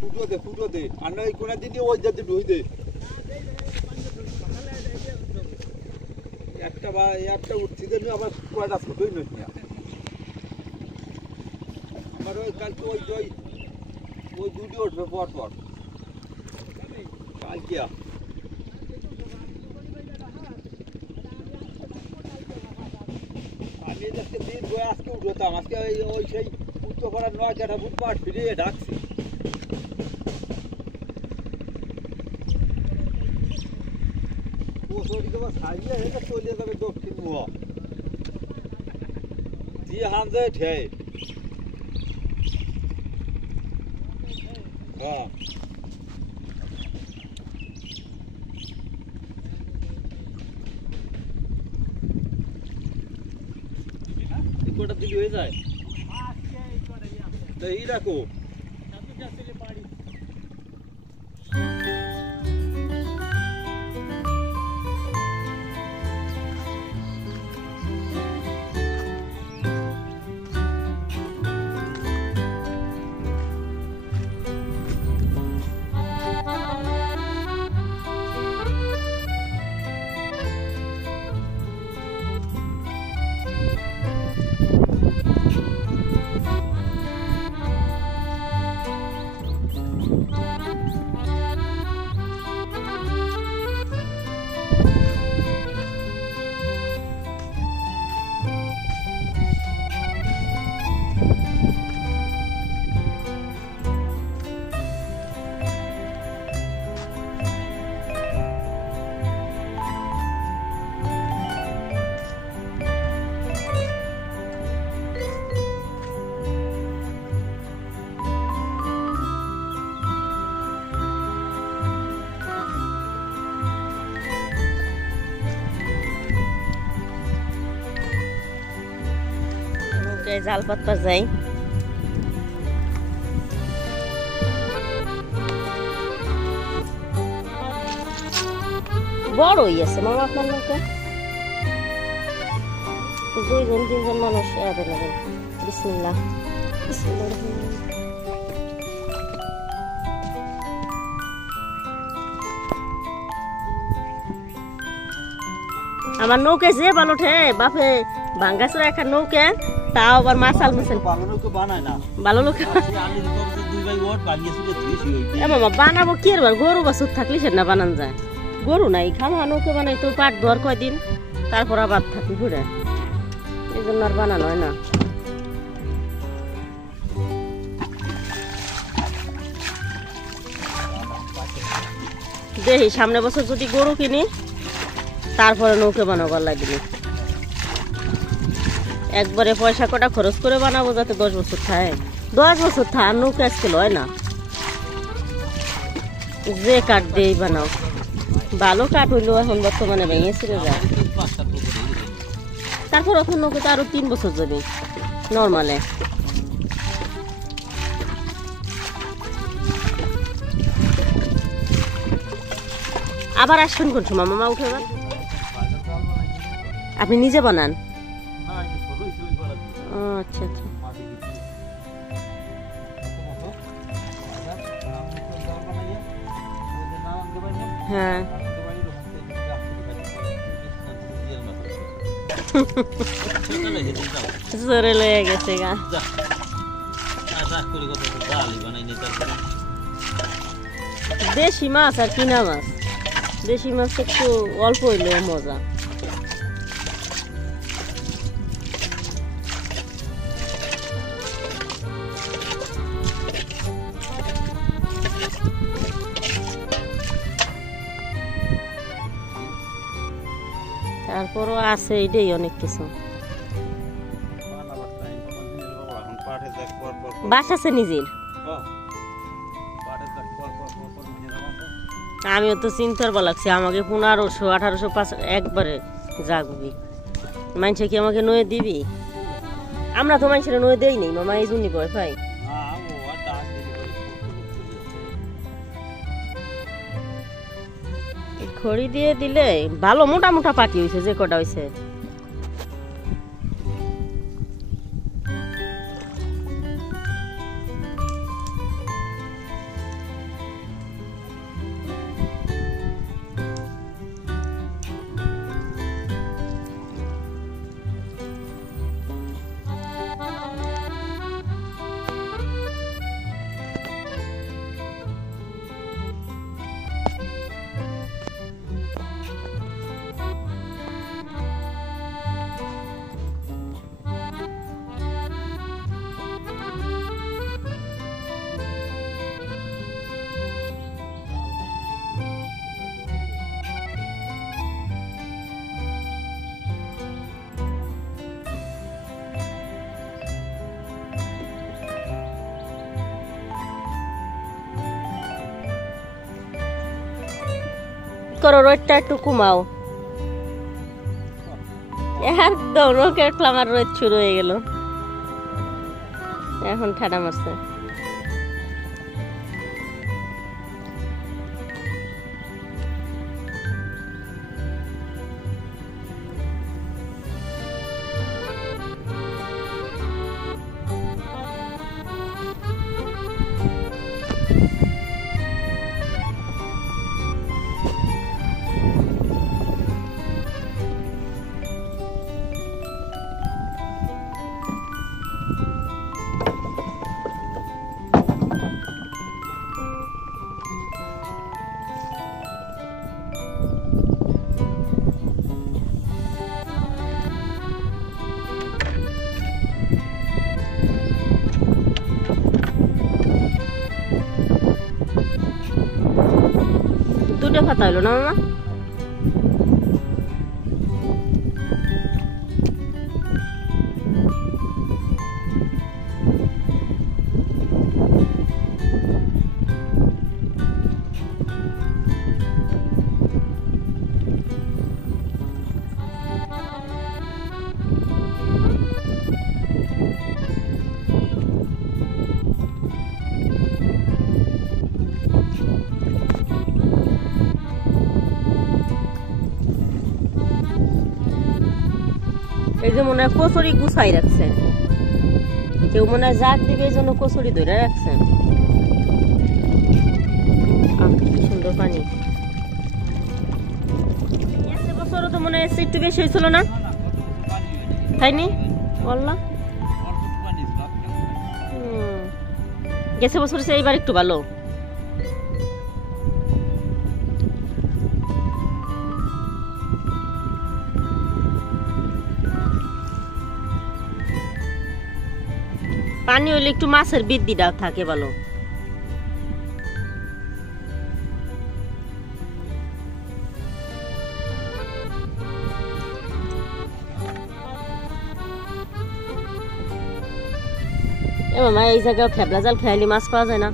ফুটো দে আর না কোন দিন ওই যাতে ঢুই দে একটা উঠছি দেন আবার কয়টা ফুটোই নই না আমার ওই কালকে ওই দুটো উঠবে পর কালকে আমি আজকে দিন বই আজকে উঠতাম আজকে ওই সেই উত্তর করার 9-4 ফুট পাট ফিরিয়ে ডাকছি ও সরি তো সাইলে এটা চলে যাবে দক্ষিণ মুহ জি হামজে ঠে হ্যাঁ কোটা দিলি হয়ে যায় তো এই রাখো জাল পাততে যাই বড় হইয়াছে মামা আপনার নৌকা 2-3 মানুষ অ্যাভেলেবেল বিসমিল্লাহ আমার নৌকে যে ভালো ওঠে বাপে ভাঙ্গাচোরা একটা নৌকে তাও আবার মাছাল মুছেন ভালো লোক মামা বানাবো কি আর গরু বাছুর থাকলে সে না বানান যায় গরু নাই খামা নৌকে বানাই তো পাট ধর কয়দিন তারপর আবার থাকি ঘুরে এই জন্য আর বানানো হয় না দেখি সামনে বছর যদি গরু কিনি তারপরে নৌকে বানাবার লাগবে একবারে পয়সা কটা খরচ করে বানাবো যাতে 10 বছর থাকে 10 বছর থাকে নৌকা আজকে লয় না যে কাঠ দিয়ে বানাও ভালো কাঠ হইলো এখন বর্তমানে ভেঙে ছিঁড়ে যায় তারপর এখন নৌকা তো আরো 3 বছর যাবে নর্মালে আবার আসবেন কোন সময় মামা উঠে আপনি নিজে বানান আচ্ছা আচ্ছা হ্যাঁ জোরে লয়ে গেছে গা দেশি মাছ আর কিনা মাছ দেশি মাছ একটু অল্প হইলে মজা তারপরও আছে এটাই অনেক কিছু বাস আছে নিজের আমিও তো চিন্তার লাগছে আমাকে 1500-1800 একবারে জাগবি মানুষে কি আমাকে নয়ে দিবি আমরা তো মানুষের নয়ে দেই নেই মামা এই জন্যই ভয় পাই খড়ি দিয়ে দিলে ভালো মোটা মোটা পাটি হয়েছে যে কটা হয়েছে করো, রোদটা একটু কমাও। একদম রোকেট আমার রোদ শুরু হয়ে গেল, এখন ঠাডা মারছে। দুটো পাতা হলো না মামা? এই যে মনে হয় কচুরি গুছাই রাখছে, কেউ মনে হয় জাগ দিবে এই জন্য কচুরি ধরে রাখছে। সুন্দর পানি, বছরও তো মনে হয় একটু বেশি হয়েছিল না, তাইনি বললা? গেছে বছর এইবার একটু ভালো। পানি হইলে একটু মাছের বৃদ্ধিটা থাকে ভালো। এ মামা এই জায়গায় খেবলা জাল খেয়ালি মাছ পাওয়া যায় না?